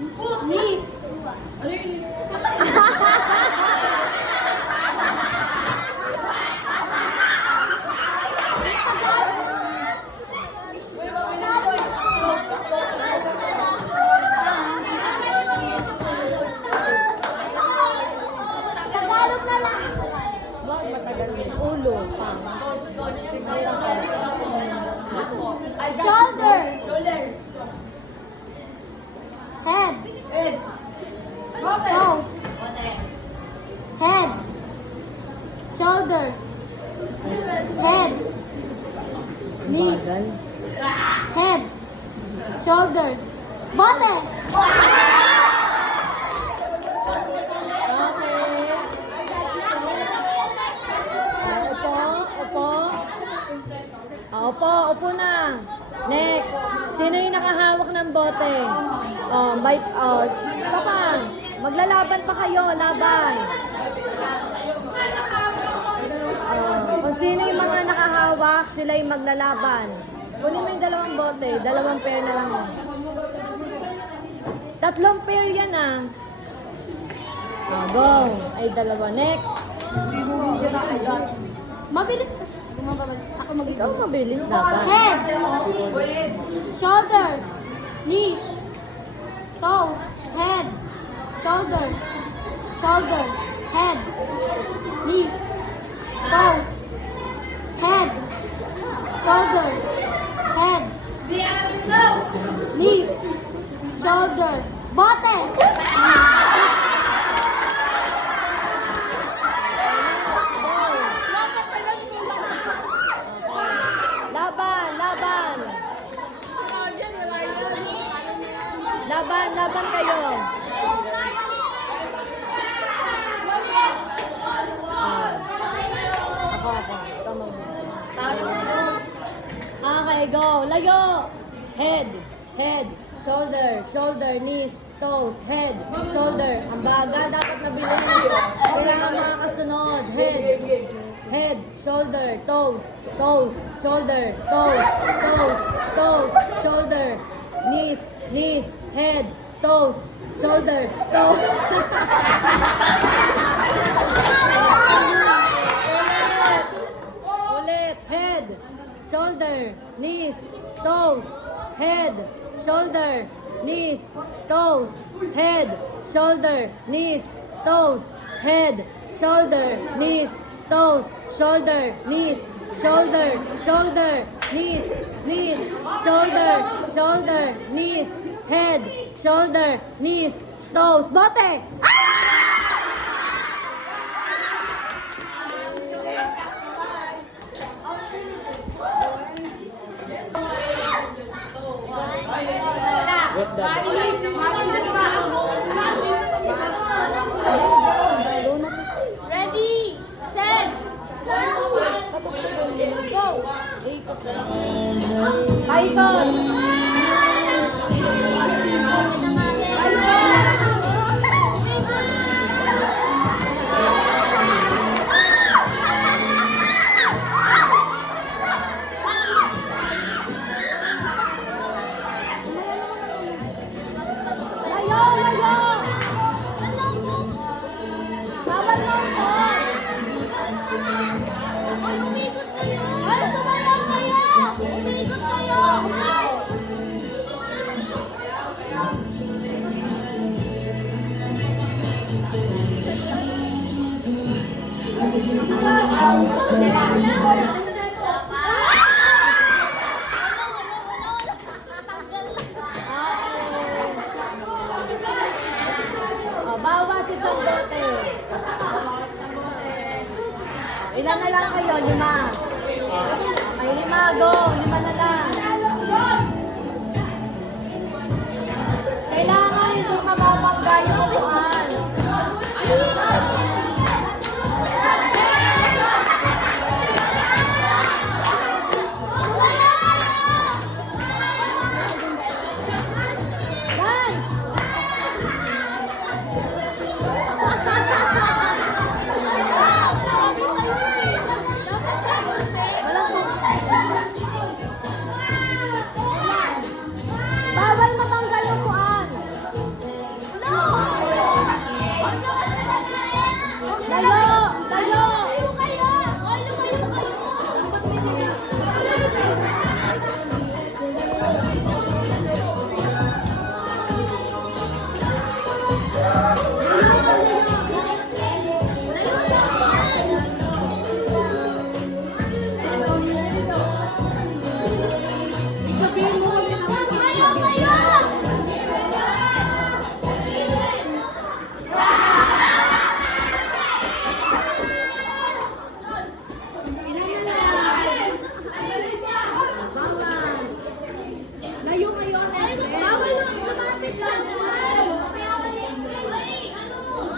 Knees. Ano yung list? Tagalog na lang. Wag matagal yung ulo. Shoulder. Shoulder. Head. Head. Toes. Head. Shoulder. Head. Knees. Bagal. Head. Shoulder. Bote. Okay. Upo, upo. Upo, upo na. Next. Sino yung nakahawak ng bote? Papa, maglalaban pa kayo, laban. Kung sino yung mga nakahawak, sila yung maglalaban. Kunin mo yung dalawang bote, dalawang pair na lang yun. Tatlong pair yan ah. Go. Ay, dalawa. Next. Mabilis. Ako Ikaw mabilis dapat. Head. Shoulder. Knees. Toes. Head. Shoulder. Shoulder. Head. Knees. Toes. Head. Shoulder. Head. Knees. Shoulder. Bote. Laban, laban. Laban, laban kayo. Ako. Ikaw Okay, go. Layo. Head, head, shoulder, shoulder, knees, toes, head, shoulder. Ang baga, dapat nabilis. Kailangan mga kasunod. Head, head, shoulder, toes, toes, shoulder, toes, toes, toes, shoulder, knees, knees, head, toes, shoulder, toes. Ulit, head, shoulder, knees, toes, head, shoulder, knees, toes, head, shoulder, knees, toes, head, shoulder, knees, toes, shoulder, knees, shoulder, shoulder, knees, knees, shoulder, shoulder, knees, head, shoulder, knees, toes. Bote! Ready, set, go! Paikot! Layo, layo! Bawal mo po! Umikot kayo! Ay, sumayaw kayo! Umikot kayo! Bawas isang bote. Ilan na lang kayo? 5. Ay, 5. Go. 5 na lang. Kailangan hindi mamamangga yung upuan. Dance! Walang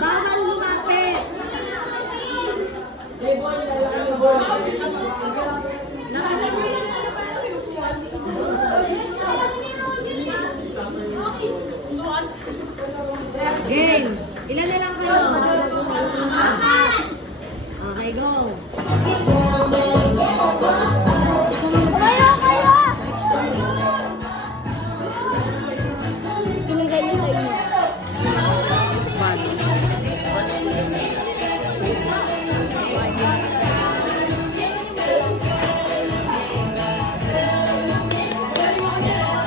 Bawal lumapit. Game. Ilan na lang kayo? Okay, go. Kayo, kayo! Binigay niyo sa inyo.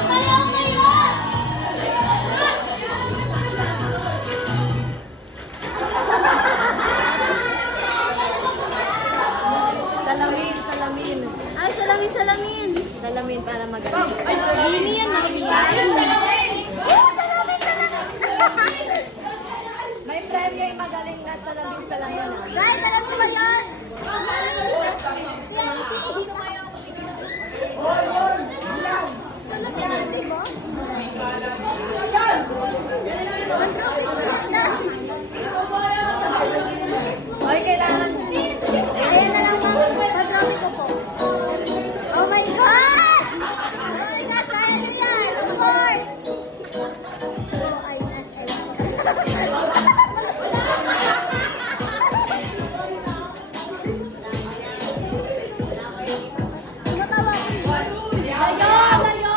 Kayo, kayo! Salamin, salamin. Ay, salamin, salamin. Salamin para magaling. Bini yan, salamin, salamin. May premyo yung magaling na salamin, salamin ah. Guys, alam mo ba yan? Hoy, kailangan. Ayan na lang mga pag-drawing ko po. Oh my God! Oh my God, kaya nyo yan! Of course! Oh, ay, Tumatawa ko. Layo, layo.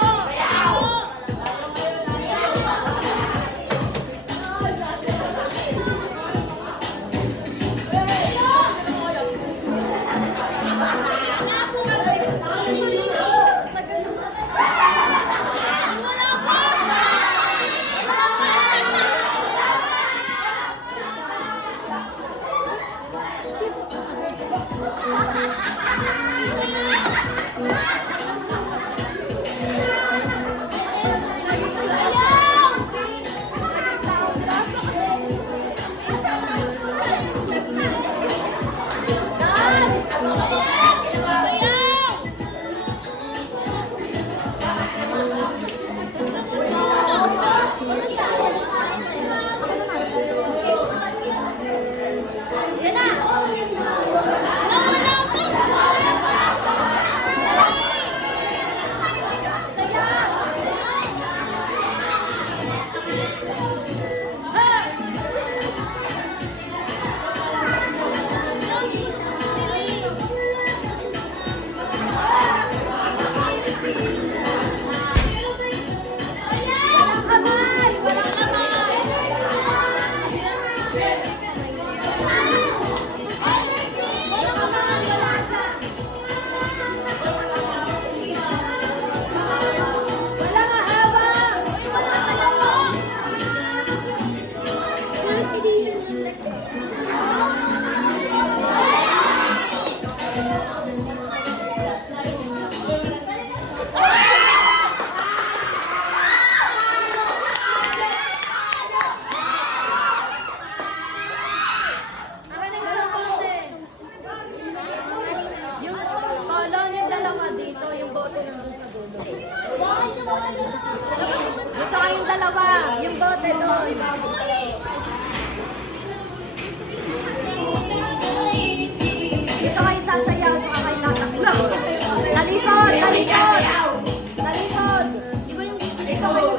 Yung kolon yung dalawa dito, yung bote nandun sa dulo. Dito kayong dalawa, yung bote doon. Dito kayo sasayaw, saka kayo tatakbo. Talikod, talikod! Talikod! Ikaw yung